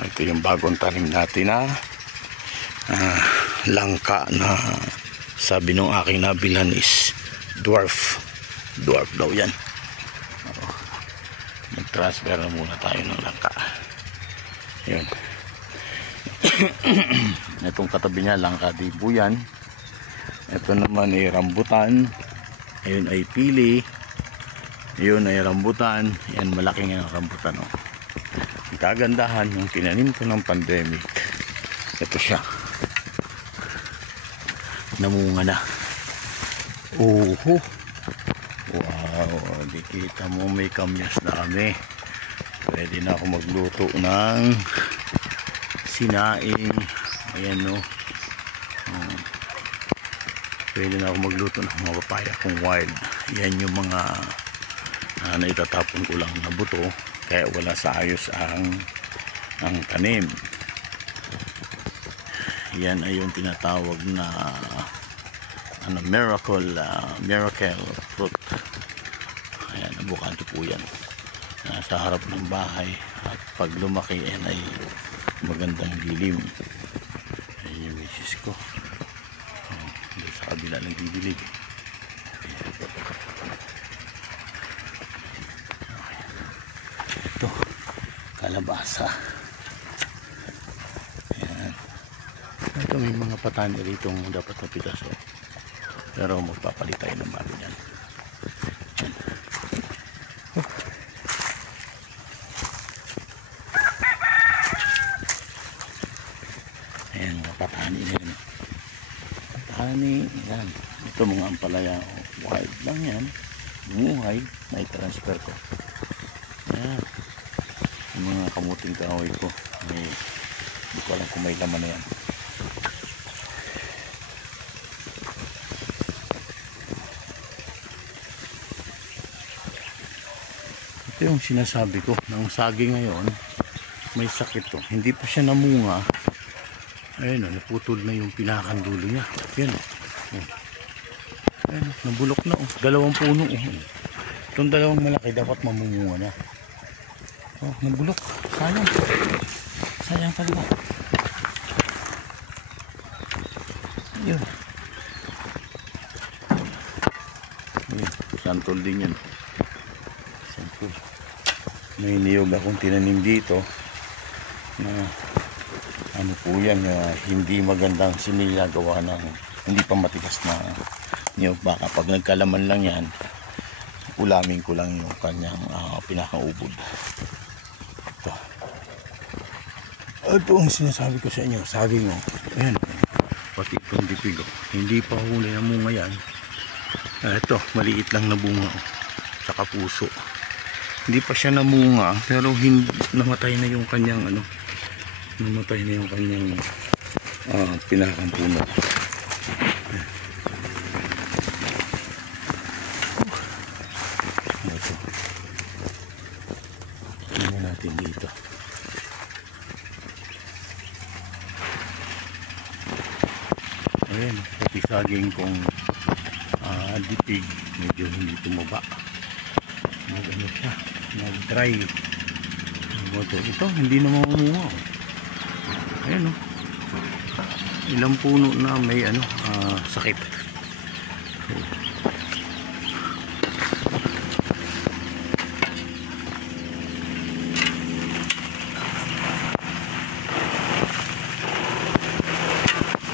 Ito yung bagong tanim natin na langka na sabi nung aking nabilhan is dwarf daw yan. Mag-transfer na muna tayo ng langka. Yun. Itong katabi niya langka dibo yan. Ito naman ay rambutan. Ayun ay pili. Yun ay rambutan. Yan, malaki nga ang rambutan, oh. Ang kagandahan yung tinanim ko ng pandemic, ito siya, namunga na. Oho, wow, di kita mo may kamyas na kami. Pwede na ako magluto ng sinaing. Ayan, no. Pwede na ako magluto ng mga papaya kung wild. Yan yung mga naitatapon ko lang na buto, kaya wala sa ayos ang tanim. Yan ay yung tinatawag na miracle fruit. Ayan, abukado po yan. Nasa harap ng bahay, at pag lumaki yan ay magandang dilim. Ayan yung misis ko. Doon sa kabila nagdidilig. Ito, kalabasa. Ayan. Ito may mga patani rito dapat mapitas, oh. Pero magpapalit tayo ng bago yan. Ayan. Oh. Ayan, mga patani na yan. Patani, yan. Ito mga ampalaya, oh. Wild lang yan. Buhay, may transfer ko. Ayan. Yung mga kamuting kahoy ko, hindi ko alam kung may laman na yan. Ito yung sinasabi ko, ng saging ngayon may sakit to, hindi pa siya namunga. Ayun, naputol na yung pinakandulo niya. Yan, ayun, nabulok na, oh. Dalawang puno, oh. Itong dalawang malaki dapat mamumunga na. Oh, nabulok. Sayang talaga. Ayun. Ayun, santol din yan. Santol. May niyog akong tinanim dito na ano po yan, hindi magandang sinila gawa ng hindi pa matigas na niyog. Baka pag nagkalaman lang yan, ulamin ko lang yung kanyang pinakaubod. Ito ang sinasabi ko sa inyo, saging, oh. Ayan, pati itong dipig, oh. Hindi pa huli na munga yan. Ito, maliit lang na bunga, oh. Saka puso. Hindi pa siya namunga, pero namatay na yung kanyang namatay na yung kanyang pinakang puno. Ito. Tingnan natin dito. Ayan, pati saging kong dipig, medyo hindi tumaba. Ano siya, nag-dry. Ito, hindi na mamumunga. Ayan, oh. Ilang puno na may sakit.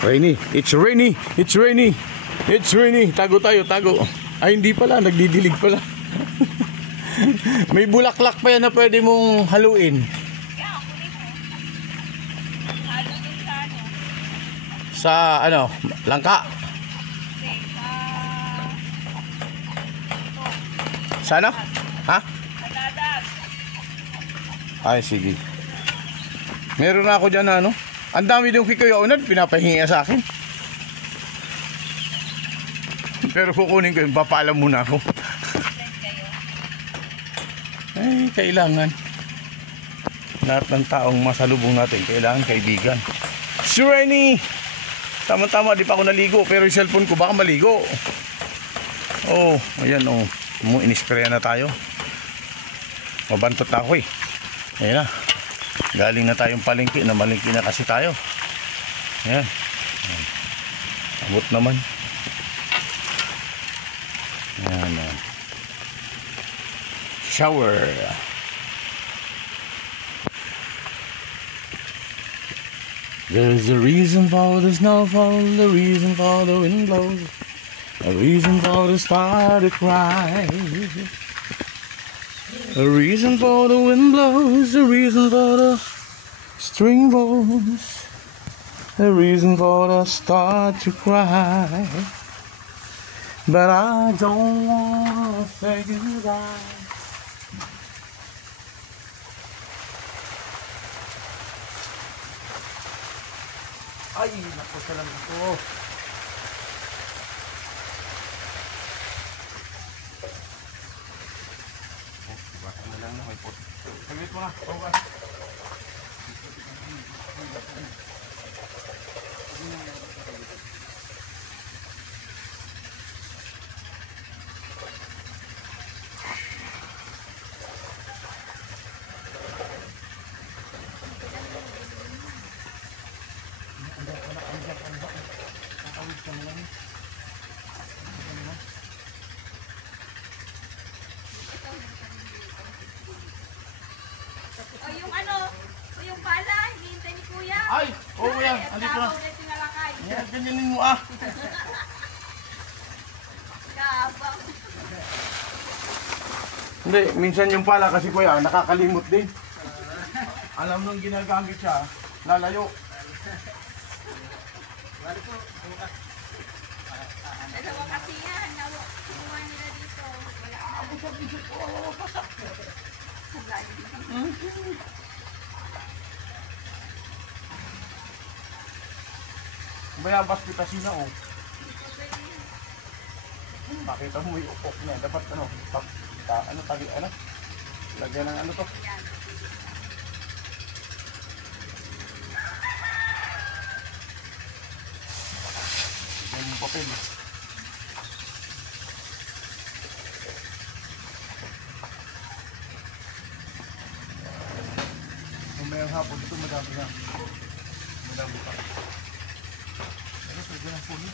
Rainy, it's rainy, it's rainy, it's rainy. Tago tayo, tago. Ay, hindi pala, nagdidilig pala. May bulaklak pa yan na pwede mong haluin. Sa langka. Sa ano? Ha? Ay, sige. Meron na ako dyan na ang dami yung kikoy unad, pinapahingi sa akin. Pero kukunin ko yung papaalam muna ako. Eh, kailangan. Lahat ng taong masalubong natin, kailangan kaibigan. Si Renny! Tama-tama, di pa ako naligo, pero yung cellphone ko baka maligo. Oh, ayan, oh. Inispray na tayo. Mabantot na ako, eh. Ayan na. Galing na tayong palengke, namalengke na kasi tayo. Ayan. Abot naman. Ayan. Shower. There's a reason for the snowfall, the reason for the wind blows, a reason for the star to cry, a reason for the wind blows, a reason for the string falls, a reason for the star to cry. But I don't wanna say goodbye. Ay, naku sa lang ito. Baka na lang na, may pot. Saglit mo na, tawag. O yung ano, o yung pala, hinihintay ni Kuya. Ay, oo kuya, andito na. Ulit yung alakay. Yan, ganyanin mo ah. Kabang. Hindi, minsan yung pala kasi kuya, nakakalimot din. Alam nung ginagamit siya, lalayo. Dalawa kasi yan, kinuha nila dito. Wala na. Bayabas kita sila oh. Makita mo yung upok niya. Dapat ano, tali, lagyan ng ano to. Lagyan yung papel. Mamayang hapon dito madami na. Madami pa. Pero pwede ng puno.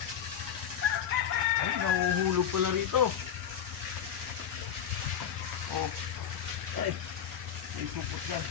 Ay, nahuhulog pala rito. Oh. Ay, may supot yan.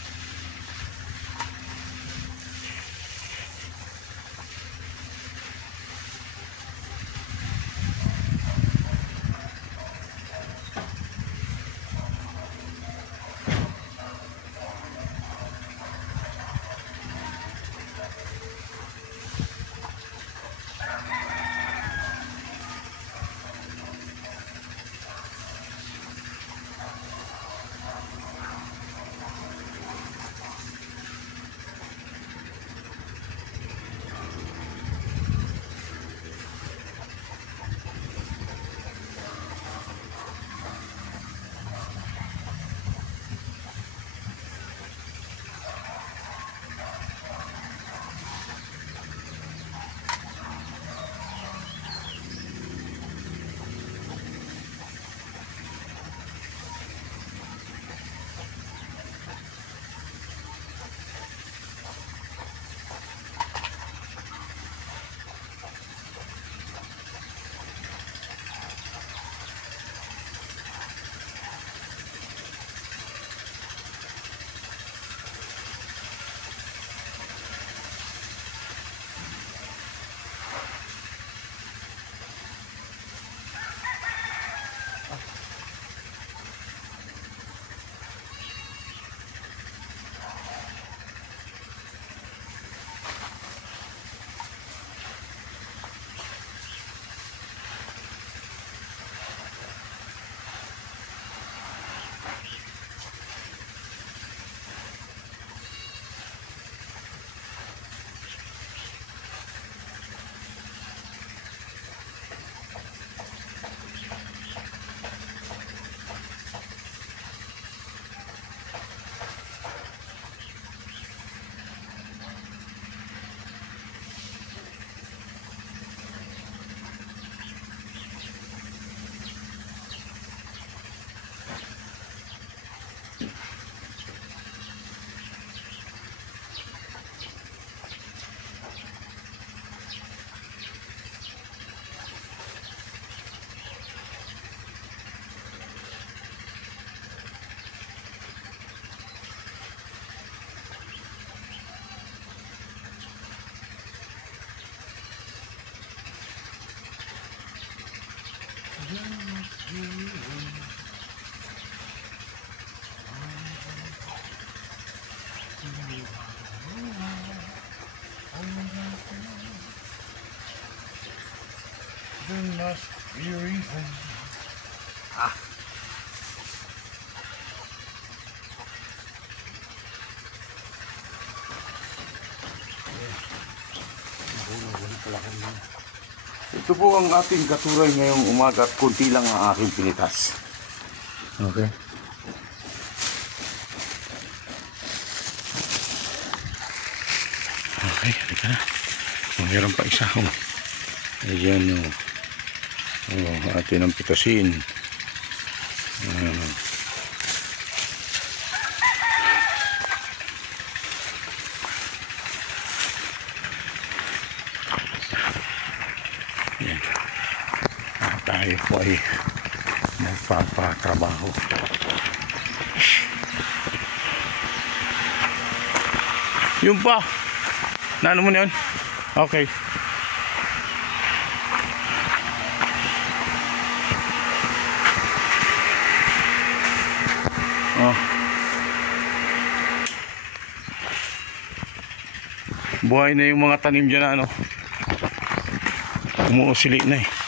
There must be a reason. Ito po ang ating katuray ngayong umaga at kunti lang ang aking pinitas. Okay. Okay, halika na. Mayroon pa isa. Ayan o. Atin ang pitasin. Ayan. Tayo po ay magpapatrabaho. Yung pa. Naano mo na yun? Okay. Oh. Buhay na yung mga tanim dyan na ano. Umuusili na eh.